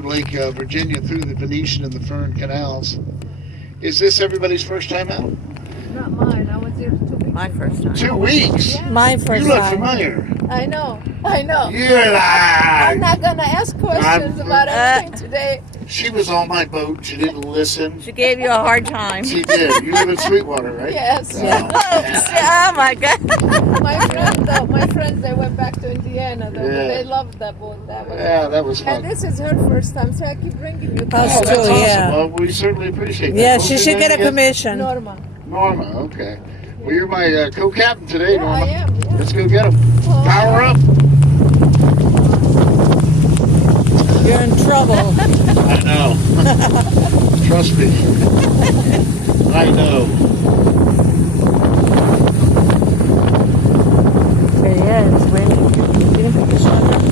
Lake Virginia through the Venetian and the Fern canals. Is this everybody's first time out? Not mine. I was here 2 weeks. My first time. 2 weeks? Yeah. My first You look time. familiar. I know. You're I'm lying. not gonna ask questions about anything today. She was on my boat. She didn't listen. She gave you a hard time. She did. You live in Sweetwater, right? Yes. Oh, yeah. Oh my God. My friends, they went back to Indiana. Yeah. They loved that boat. That was. Yeah, that was And fun. this is her first time, so I keep bringing you. That's Oh, true, that's awesome. yeah. Well, we certainly appreciate that. Yeah, What's she your should name get a again? commission. Norma. Norma, okay. Well, you're my co-captain today, Yeah, Norma. I am. Yeah. Let's go get him. Oh. Power up. You're in trouble. I know. Trust me. I know. There he is. Waiting. You didn't put your sweater on?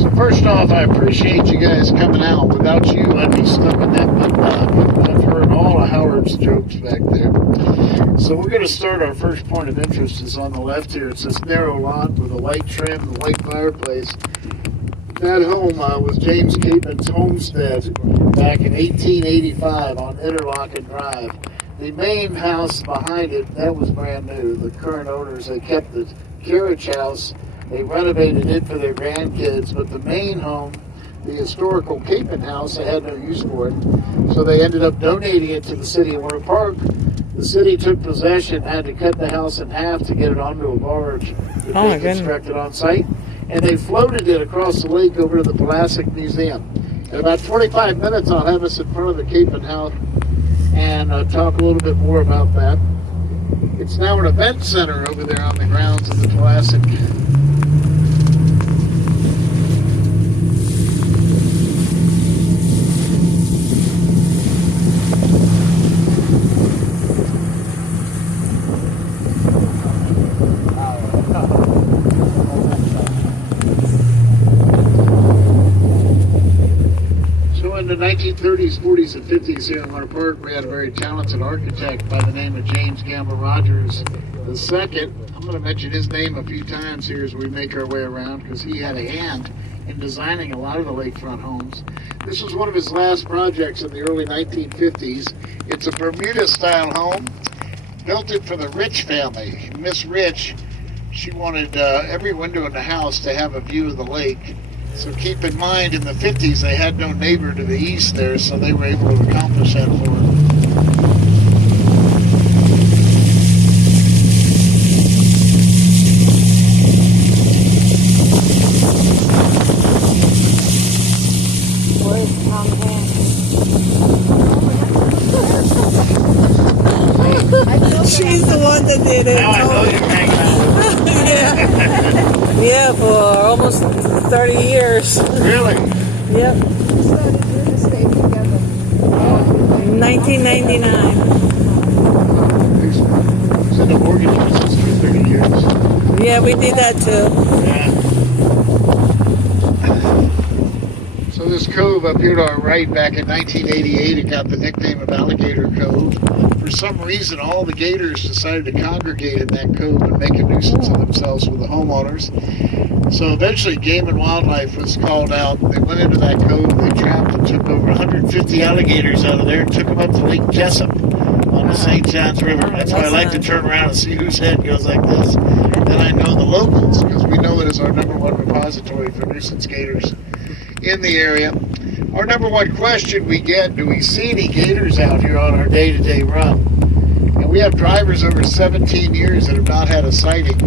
So first off, I appreciate you guys coming out. Without you, I'd be stuck in that mud dock. I've heard all of Howard's jokes back there. So we're going to start. Our first point of interest is on the left here. It's this narrow lot with a white trim, the white fireplace. That home was James Capeman's homestead back in 1885 on Interlochen Drive. The main house behind it, that was brand new. The current owners, they kept the carriage house. They renovated it for their grandkids, but the main home, the historical Capeman house, they had no use for it. So they ended up donating it to the city of Winter Park. The city took possession, had to cut the house in half to get it onto a barge that Oh, my they constructed on site. And they floated it across the lake over to the Pulaski Museum. In about 25 minutes, I'll have us in front of the Capeman house and talk a little bit more about that. It's now an event center over there on the grounds of the Pulaski. So in the 1930s, 40s, and 50s here in Winter Park, we had a very talented architect by the name of James Gamble Rogers II. I'm going to mention his name a few times here as we make our way around because he had a hand in designing a lot of the lakefront homes. This was one of his last projects in the early 1950s. It's a Bermuda-style home. Built it for the Rich family. Miss Rich, she wanted every window in the house to have a view of the lake. So keep in mind, in the 50s, they had no neighbor to the east there, so they were able to accomplish that for her. Where's Tom Hanks? She's the one that did it. Now I know you're hanging out with Yeah. Yeah, for almost 30 years. Really? Yep. We started real estate together. 1999. It's in the mortgage business for 30 years. Yeah, we did that too. Yeah. So this cove up here to our right, back in 1988, it got the nickname of Alligator Cove. For some reason, all the gators decided to congregate in that cove and make a nuisance of themselves with the homeowners. So eventually, Game and Wildlife was called out. They went into that cove, they trapped and took over 150 alligators out of there and took them up to Lake Jessup on the St. Johns River. That's why I like to turn around and see whose head goes like this. Then I know the locals, because we know it is our #1 repository for nuisance gators in the area. Our #1 question we get, do we see any gators out here on our day-to-day run? And we have drivers over 17 years that have not had a sighting.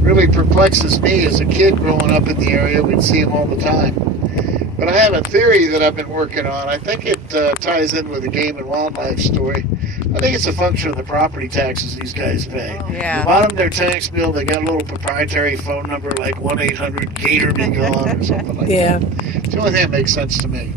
Really perplexes me. As a kid growing up in the area, we'd see them all the time. But I have a theory that I've been working on. I think it ties in with the Game and Wildlife story. I think it's a function of the property taxes these guys pay. Yeah. The bottom of their tax bill, they got a little proprietary phone number like 1-800-GATOR-BE-GONE or something like Yeah. that. It's the only thing that makes sense to me.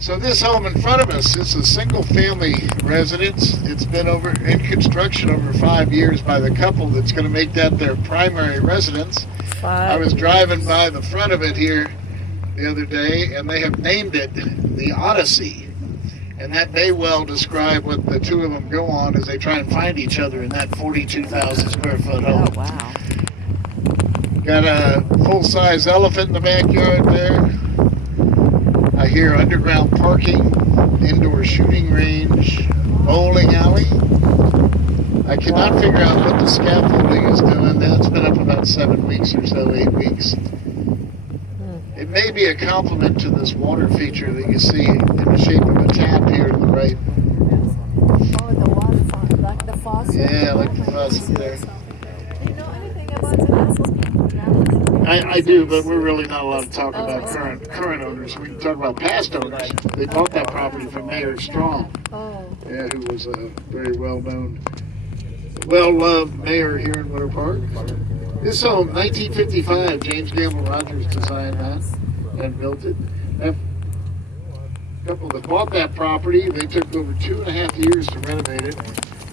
So this home in front of us is a single-family residence. It's been in construction over 5 years by the couple that's going to make that their primary residence. I was driving by the front of it here the other day, and they have named it the Odyssey. And that may well describe what the two of them go on as they try and find each other in that 42,000 square foot home. Oh, wow. Got a full-size elephant in the backyard there. I hear underground parking, indoor shooting range, bowling alley. I cannot figure out what the scaffolding is doing. That's been up about 7 weeks or so, 8 weeks. It may be a compliment to this water feature that you see in the shape of a tap here to the right. Oh, the water faucet, like the faucet. Yeah, like the faucet there. Do you know anything about the I do, but we're really not allowed to talk about current owners. We can talk about past owners. They bought that property from Mayor Strong, Oh, who was a very well-known, well-loved mayor here in Winter Park. This home, 1955, James Gamble Rogers designed that and built it. That couple that bought that property, they took over 2.5 years to renovate it.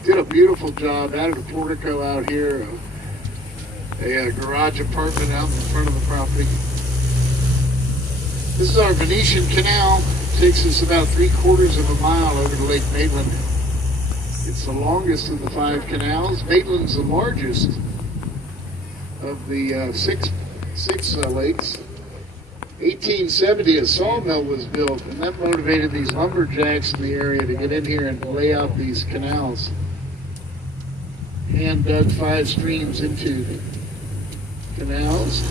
Did a beautiful job, added a portico out here, a garage apartment out in front of the property. This is our Venetian Canal. It takes us about 3/4 of a mile over to Lake Maitland. It's the longest of the 5 canals. Maitland's the largest of the six lakes. 1870, a sawmill was built, and that motivated these lumberjacks in the area to get in here and lay out these canals. Hand dug 5 streams into the canals.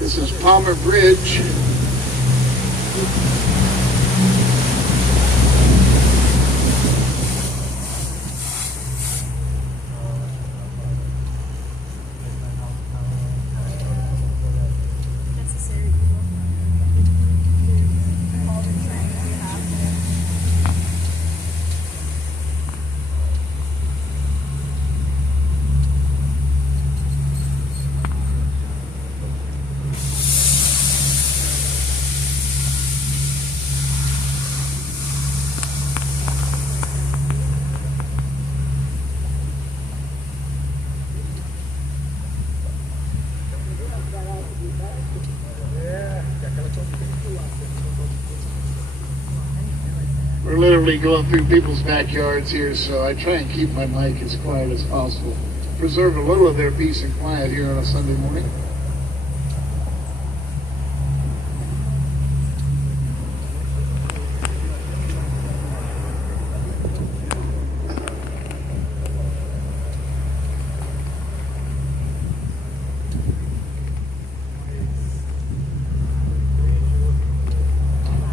This is Palmer Bridge. We're literally going through people's backyards here, so I try and keep my mic as quiet as possible. Preserve a little of their peace and quiet here on a Sunday morning.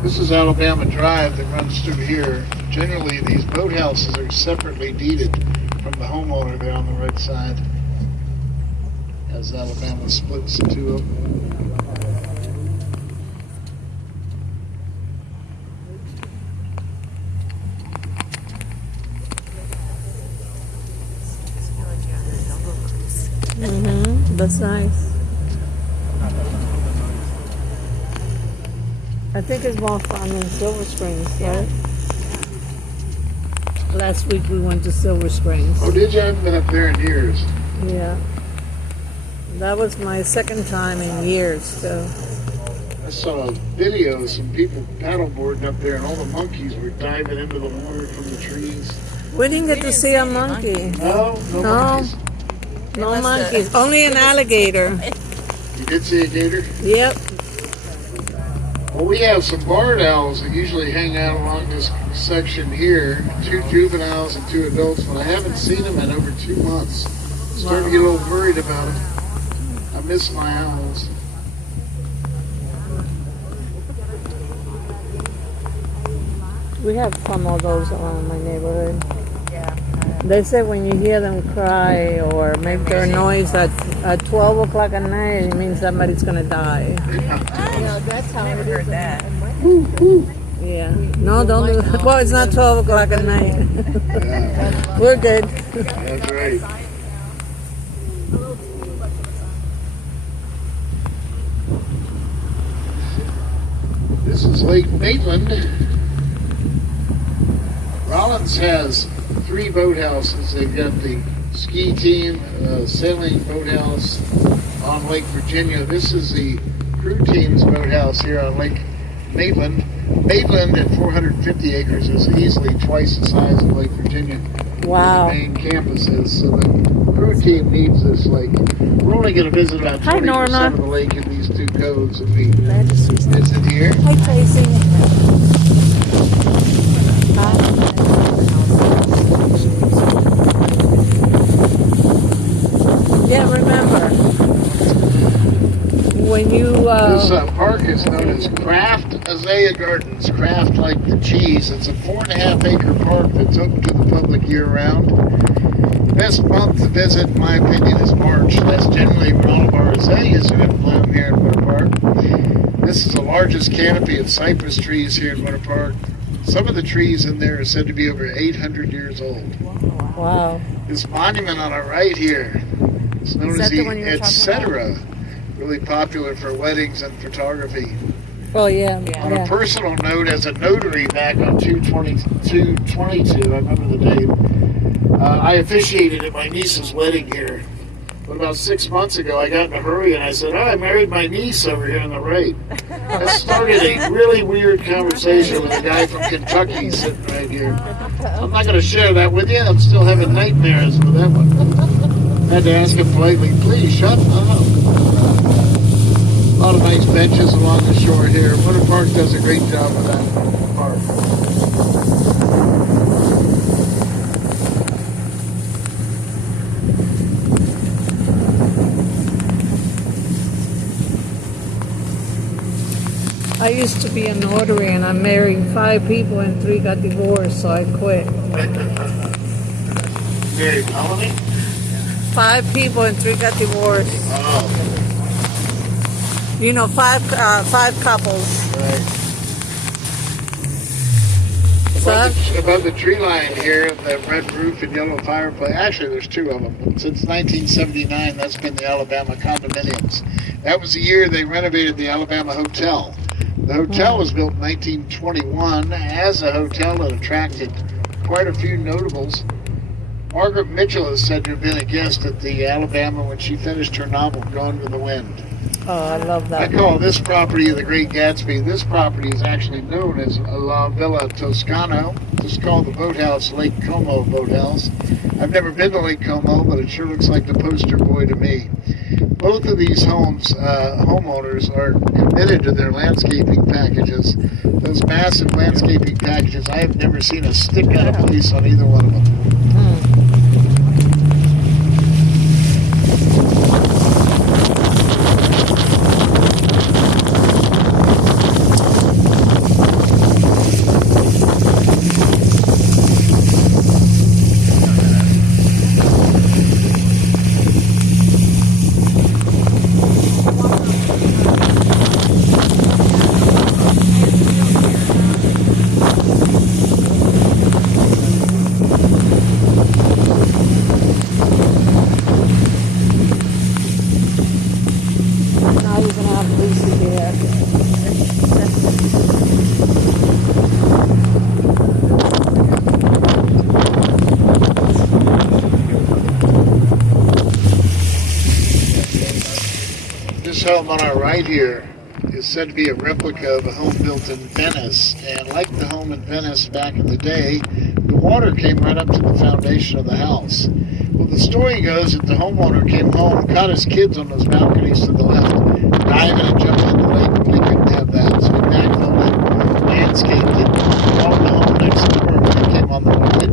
This is Alabama Drive that runs through here. Generally, these boathouses are separately deeded from the homeowner there on the right side, as Alabama splits the two of them. That's nice. I think it's more fun in Silver Springs, right? Last week we went to Silver Springs. Oh, did you? I haven't been up there in years. Yeah. That was my second time in years, so. I saw a video of some people paddleboarding up there, and all the monkeys were diving into the water from the trees. We didn't get to see a monkey. No No. monkeys. No monkeys. Only an alligator. You did see a gator? Yep. Well, we have some barred owls that usually hang out along this section here. 2 juveniles and 2 adults, but I haven't seen them in over 2 months. Starting to get a little worried about them. I miss my owls. We have some of those around my neighborhood. They say when you hear them cry or make their noise at 12 o'clock at night, it means somebody's going to die. yeah, that's how it is. Yeah. No, don't do that. Well, it's not 12 o'clock at night. Yeah, We're good. that's right. This is Lake Maitland. Rollins has 3 boathouses. They've got the ski team, sailing boathouse on Lake Virginia. This is the crew team's boathouse here on Lake Maitland. Maitland at 450 acres is easily twice the size of Lake Virginia. Wow. The main campus is. So the crew team needs this lake. We're only going to visit about Hi, 20% Norma. of the lake in these two coves that we visit here. Hi, Tracy. Yeah, remember when you This park is known as Kraft Azalea Gardens. Kraft like the cheese. It's a 4.5 acre park that's open to the public year round. Best month to visit, in my opinion, is March. That's generally when all of our azaleas are in bloom here in Winter Park. This is the largest canopy of cypress trees here in Winter Park. Some of the trees in there are said to be over 800 years old. wow. This monument on our right here is known as the Etc. Really popular for weddings and photography. Well, yeah. On a personal note, as a notary back on 2/22, I remember the date, I officiated at my niece's wedding here. But about 6 months ago, I got in a hurry and I said, I married my niece over here on the right. That started a really weird conversation with a guy from Kentucky sitting right here. I'm not going to share that with you. I'm still having nightmares with that one. I had to ask him politely, please shut up. A lot of nice benches along the shore here. Winter Park does a great job with that park. I used to be a notary and I married 5 people and 3 got divorced, so I quit. Very colony? 5 people and 3 got divorced. Oh, You know, 5 couples. right. So, Above the tree line here, the red roof and yellow fireplace. Actually, there's 2 of them. Since 1979, that's been the Alabama condominiums. That was the year they renovated the Alabama Hotel. The hotel was built in 1921 as a hotel that attracted quite a few notables. Margaret Mitchell is said to have been a guest at the Alabama when she finished her novel, Gone with the Wind. oh, I love I that. call this property the Great Gatsby. This property is actually known as La Villa Toscano. It's called the boathouse, Lake Como Boathouse. I've never been to Lake Como, but it sure looks like the poster boy to me. Both of these homeowners are committed to their landscaping packages. Those massive landscaping packages, I have never seen a stick out of place on either one of them. Now you're going to have Lucy here. This home on our right here is said to be a replica of a home built in Venice. And like the home in Venice back in the day, the water came right up to the foundation of the house. Well, the story goes that the homeowner came home, caught his kids on those balconies to the left, diving and jumping in the lake. They couldn't have that, so he backfilled it, landscaped it, bought the home next door when it came on the market.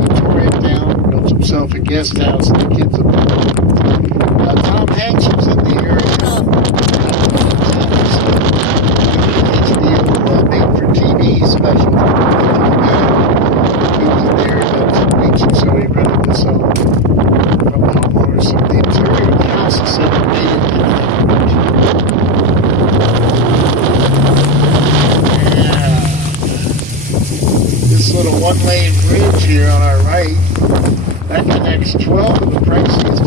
He tore it down, built himself a guest house, and the kids have Tom Hanks was in the area. HBO made-for-TV special. He was there about 2 weeks or so. He rented this home from the homeowner. So the interior of the house is said to be made in Yeah. This little one-lane bridge here on our right, that connects 12 of the priciest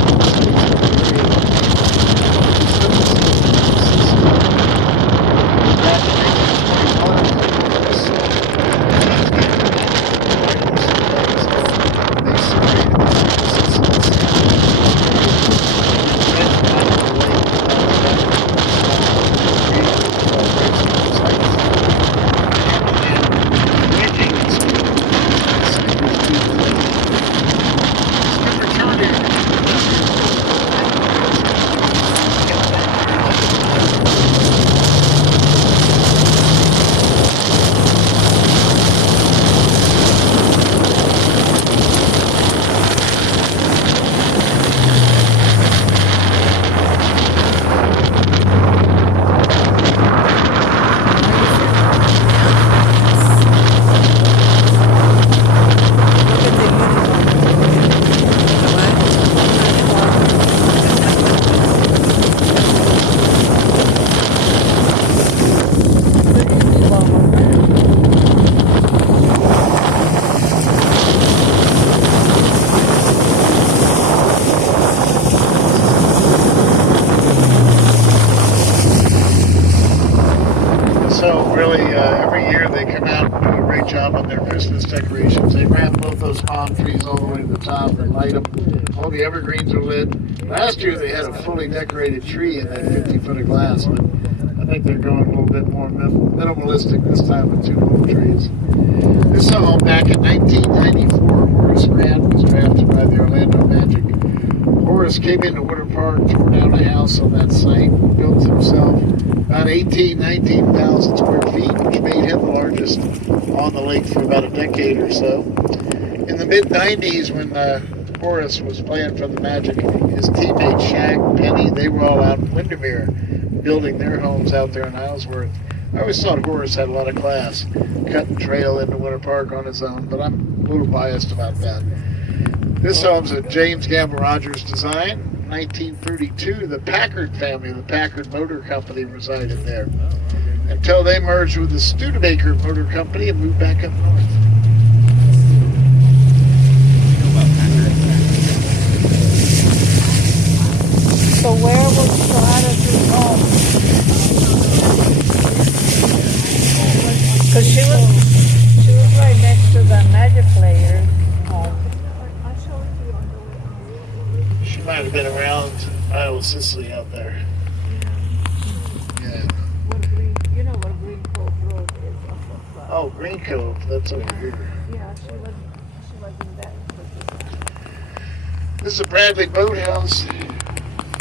really, every year they come out and do a great job on their Christmas decorations. They wrap both those palm trees all the way to the top and light them. All the evergreens are lit. Last year they had a fully decorated tree in that 50-foot of glass, but I think they're going a little bit more minimalistic this time with 2 little trees. This home, back in 1994, Horace Grant was drafted by the Orlando Magic. Horace came into Winter Park, tore down a house on that site, built himself about 19,000 square feet, which made him the largest on the lake for about a decade or so. In the mid-90s, when Horace was playing for the Magic, his teammates Shaq, Penny, they were all out in Windermere building their homes out there in Islesworth. I always thought Horace had a lot of class, cutting trail into Winter Park on his own, but I'm a little biased about that. This home's a James Gamble Rogers design. 1932, the Packard family, the Packard Motor Company, resided there until they merged with the Studebaker Motor Company and moved back up north. So where was Gladys' home? Because she was right next to the Magic Players home. She might have been around Isle Sicily out there. Yeah. You know what Green Cove Road is? Oh, Green Cove, that's over here. Yeah, she was in that. This is a Bradley boathouse.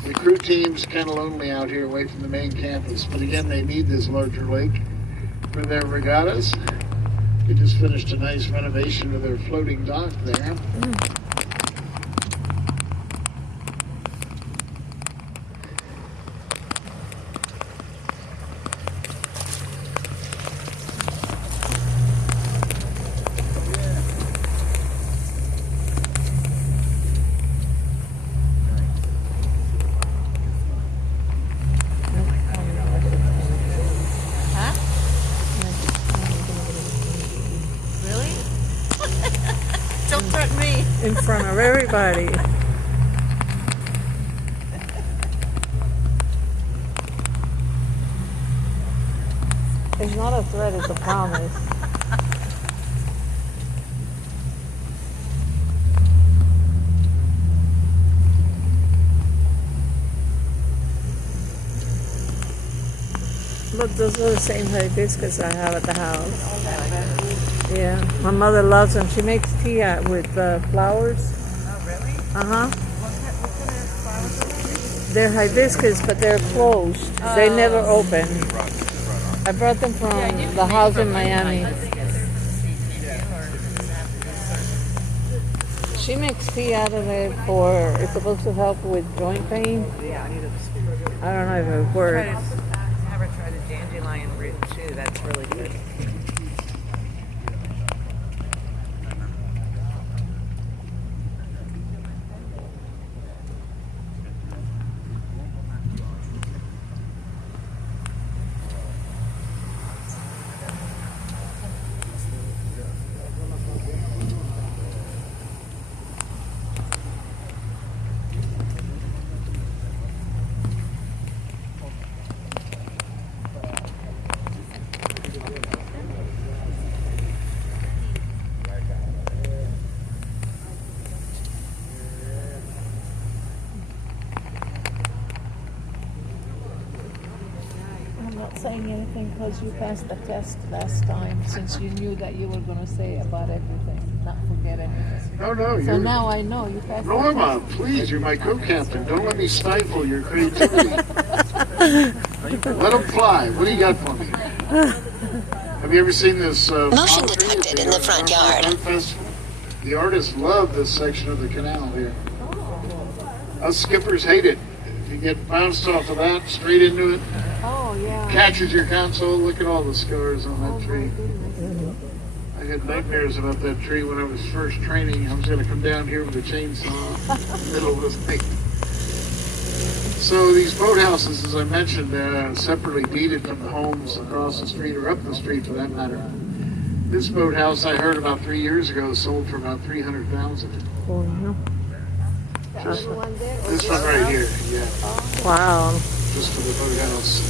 The crew team's kind of lonely out here away from the main campus, but again, they need this larger lake for their regattas. They just finished a nice renovation of their floating dock there. In front of everybody. It's not a threat, it's a promise. Look, those are the same hibiscus I have at the house. Yeah, my mother loves them. She makes tea out with flowers. Oh, really? Uh-huh. What kind of flowers are they? They're hibiscus, but they're closed. They never open. I brought them from the house in Miami. She makes tea out of it for, it's supposed to help with joint pain. Yeah, I need a I don't know if it works. Have her try the dandelion root too. That's really good. I'm not saying anything because you passed the test last time, since you knew that you were going to say about everything, not forget anything. No, no, So you're... now I know you passed the Norma, please, you're my co-captain. Don't let me stifle your creativity. Let them fly. What do you got for me? Have you ever seen this? Motion palm tree at detected in the front yard. Art Festival? The artists love this section of the canal here. Us skippers hate it. You get bounced off of that, straight into it, Oh, yeah. catches your console. Look at all the scars on that tree. I had nightmares about that tree when I was first training. I was going to come down here with a chainsaw in the middle of the night. So these boathouses, as I mentioned, separately deeded from the homes across the street, or up the street for that matter. This boathouse I heard about 3 years ago sold for about $300,000. Oh, yeah. This one right here, yeah, Wow. just for the boathouse.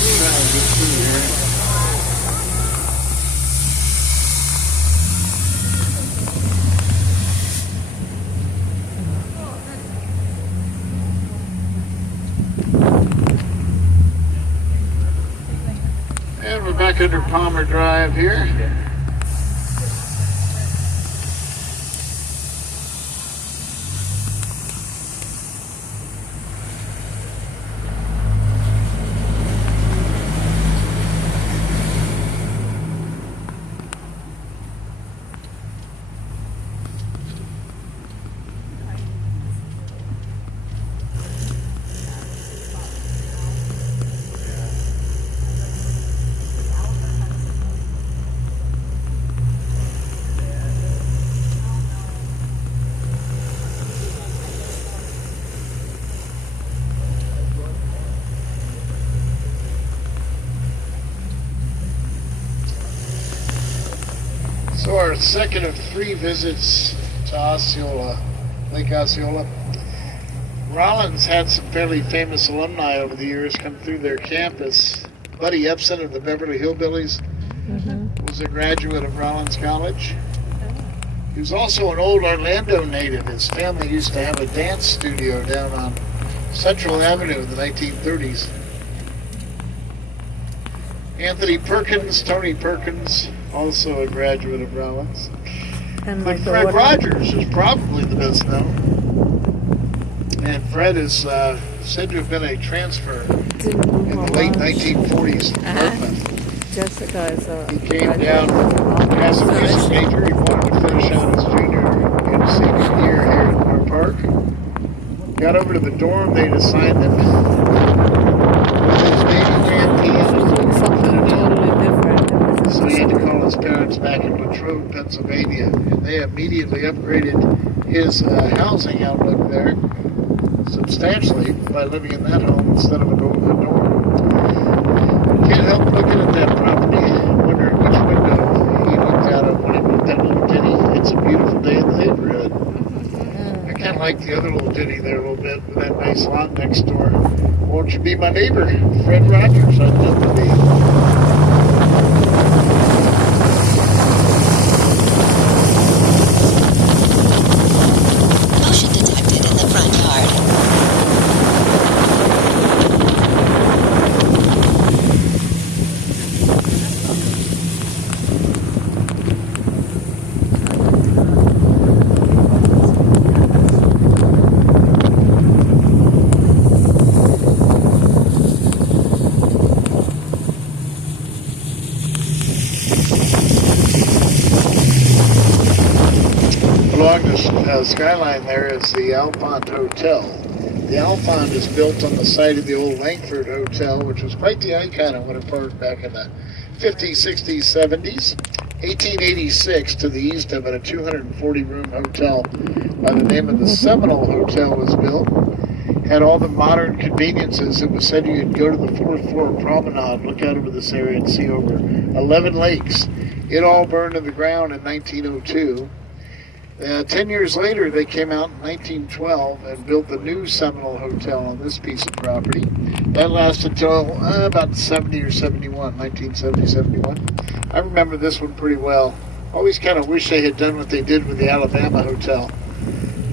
try and get through here. And we're back under Palmer Drive here. So our second of 3 visits to Osceola, Lake Osceola. Rollins had some fairly famous alumni over the years come through their campus. Buddy Epson of the Beverly Hillbillies was a graduate of Rollins College. He was also an old Orlando native. His family used to have a dance studio down on Central Avenue in the 1930s. Anthony Perkins, Tony Perkins, also a graduate of Rollins. And But like Fred Rogers is probably the best known. And Fred is said to have been a transfer in the late 1940s to Dartmouth. Jessica is a He came down as a music major. He wanted to finish out his junior and senior year here at Moore Park. Got over to the dorm they'd assigned him. His baby grand piano. something totally different. So he had to call his parents back in Latrobe, Pennsylvania, and they immediately upgraded his housing outlook there substantially by living in that home instead of a dorm. Can't help looking at that property, wondering which window he looked out of when he wrote that little ditty, "It's a Beautiful Day in the Neighborhood." I kind of like the other little ditty there a little bit with that nice lot next door. "Won't you be my neighbor, Fred Rogers? I'd love to be." Motion detected in the front yard. Along the skyline there is the Alpont Hotel. The Alpont is built on the site of the old Langford Hotel, which was quite the icon of Winter Park back in the 50s, 60s, 70s. 1886, to the east of it, a 240-room hotel by the name of the Seminole Hotel was built. Had all the modern conveniences. It was said you could go to the fourth floor promenade, look out over this area and see over 11 lakes. It all burned to the ground in 1902. 10 years later, they came out in 1912 and built the new Seminole Hotel on this piece of property. That lasted until about 70 or 71, 1970, 71. I remember this one pretty well. Always kind of wish they had done what they did with the Alabama Hotel.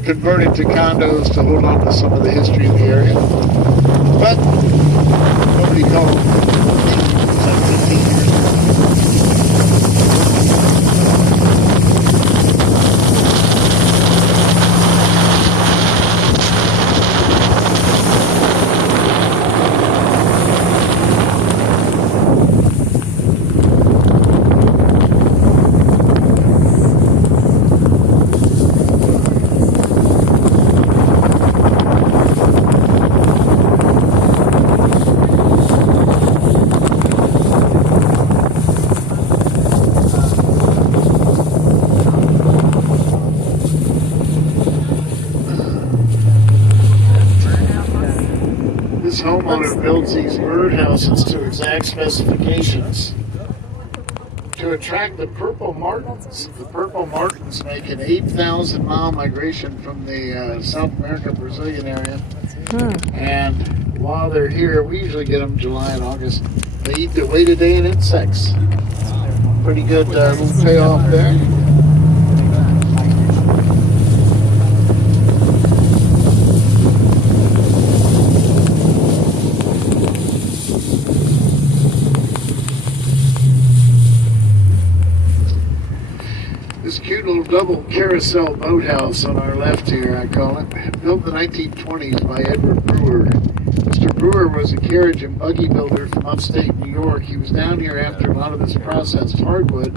Converted to condos to hold on to some of the history of the area. But nobody called it. It's like 15 years ago. This homeowner builds these birdhouses to exact specifications to attract the purple martins. The purple martins make an 8,000-mile migration from the South America, Brazilian area and while they're here, we usually get them July and August. They eat their weight a day in insects. Pretty good little payoff there. This cute little double carousel boathouse on our left here, I call it, built in the 1920s by Edward Brewer. Mr. Brewer was a carriage and buggy builder from upstate New York. He was down here after a lot of this processed hardwood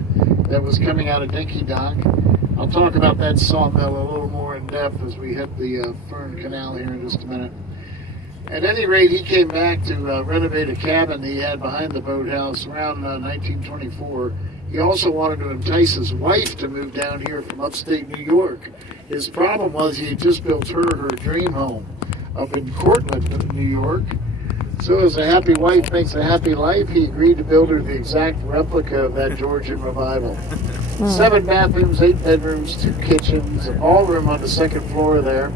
that was coming out of Dinky Dock. I'll talk about that sawmill a little more in depth as we hit the Fern Canal here in just a minute. At any rate, he came back to renovate a cabin he had behind the boathouse around 1924. He also wanted to entice his wife to move down here from upstate New York. His problem was he had just built her dream home up in Cortland, New York. So as a happy wife makes a happy life, he agreed to build her the exact replica of that Georgian revival. 7 bathrooms, 8 bedrooms, 2 kitchens, a ballroom on the second floor there.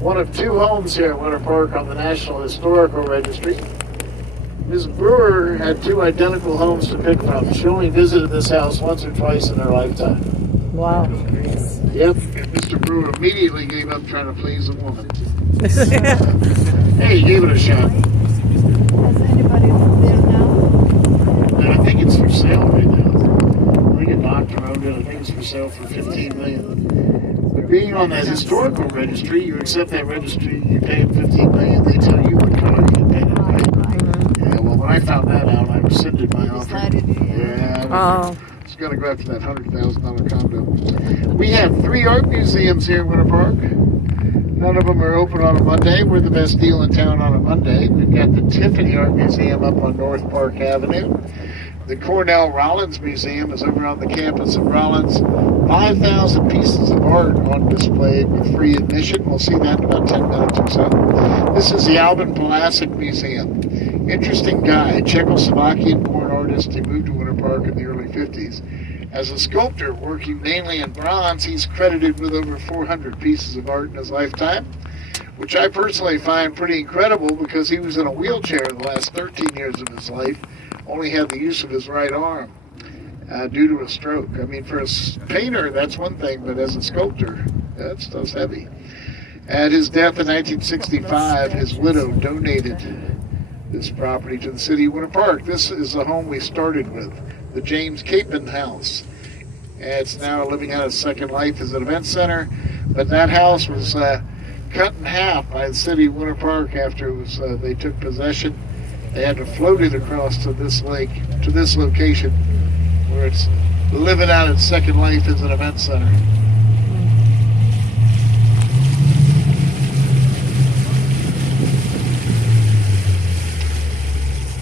One of 2 homes here at Winter Park on the National Historical Registry. Ms. Brewer had 2 identical homes to pick from. She only visited this house once or twice in her lifetime. Wow. Yep, Mr. Brewer immediately gave up trying to please a woman. Hey, he gave it a shot. Has anybody lived there now? And I think it's for sale right now. I think a doctor owned it. I think it's for sale for $15 million. But being on the historical registry, you accept that registry, you pay them $15 million, they tell you what color you painted, right? Yeah, well, when I found that out, I rescinded my offer. Yeah. Oh. It's going to go after that $100,000 condo. We have 3 art museums here in Winter Park. None of them are open on a Monday. We're the best deal in town on a Monday. We've got the Tiffany Art Museum up on North Park Avenue. The Cornell Rollins Museum is over on the campus of Rollins. 5,000 pieces of art on display with free admission. We'll see that in about 10 minutes or so. This is the Alvin Pulaski Museum. Interesting guy, Czechoslovakian-born artist. He moved to Winter Park in the early 50s. As a sculptor working mainly in bronze, he's credited with over 400 pieces of art in his lifetime, which I personally find pretty incredible because he was in a wheelchair the last 13 years of his life, only had the use of his right arm due to a stroke. I mean, for a painter, that's one thing, but as a sculptor, that stuff's heavy. At his death in 1965, his widow donated this property to the city of Winter Park. This is the home we started with, the James Capen House. It's now living out its second life as an event center, but that house was cut in half by the city of Winter Park after it was they took possession. They had to float it across to this lake, to this location, where it's living out its second life as an event center.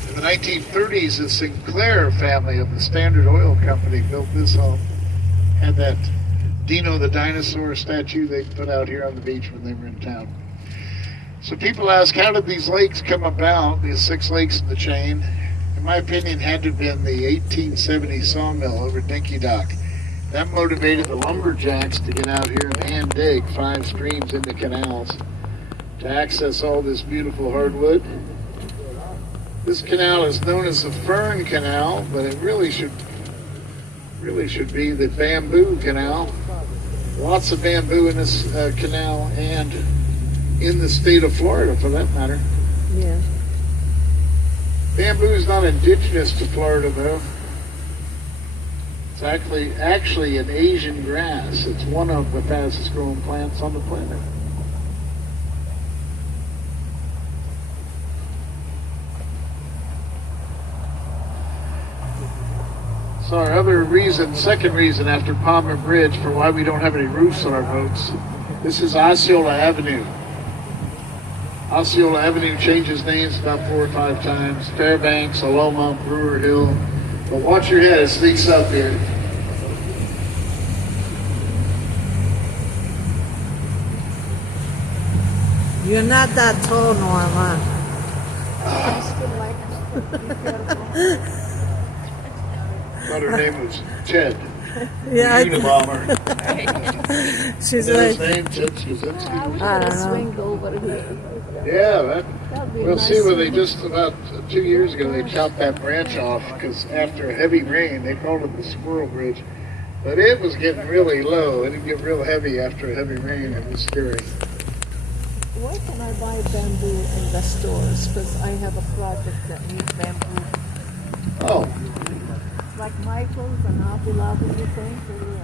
In the 1930s, the Sinclair family of the Standard Oil Company built this home. Had that Dino the dinosaur statue they put out here on the beach when they were in town. So people ask, how did these lakes come about, these 6 lakes in the chain? In my opinion, had to have been the 1870 sawmill over Dinky Dock. That motivated the lumberjacks to get out here and hand dig 5 streams into canals to access all this beautiful hardwood. This canal is known as the Fern Canal, but it really should be the Bamboo Canal. Lots of bamboo in this canal and in the state of Florida, for that matter. Yeah. Bamboo is not indigenous to Florida, though. It's actually an Asian grass. It's one of the fastest growing plants on the planet. So our other reason, second reason after Palmer Bridge for why we don't have any roofs on our boats, this is Osceola Avenue. Osceola Avenue changes names about 4 or 5 times. Fairbanks, Aloma, Brewer Hill. But watch your head, it sneaks up here. You're not that tall, Norma. Thought her name was Ted. Yeah, Unabomber. she's Is that his like, name? Ted Kaczynski? I would I have a don't know. swing over here. Yeah, that, That'd be a we'll nice see where they swing. just about 2 years ago they chopped that branch off because after a heavy rain they called it the Squirrel Bridge, but it was getting really low. It would get real heavy after a heavy rain. It was scary. Where can I buy bamboo in the stores? Because I have a project that needs bamboo. Oh, Like Michael's and Hobby Lobby, you think?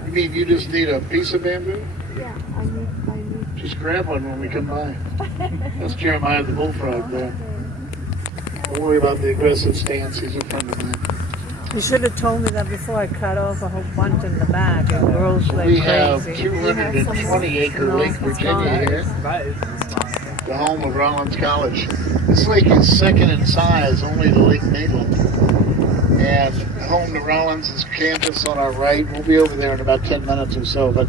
you mean you just need a piece of bamboo? Yeah, I need. Just grab one when we come by. That's Jeremiah the bullfrog there. Don't worry about the aggressive stance. He's a friend of mine. you should have told me that before I cut off a whole bunch in the back. It grows like We have crazy. 220-acre Lake Virginia here, the home of Rollins College. This lake is second in size only to Lake Maitland, and home to Rollins' campus on our right. We'll be over there in about 10 minutes or so, but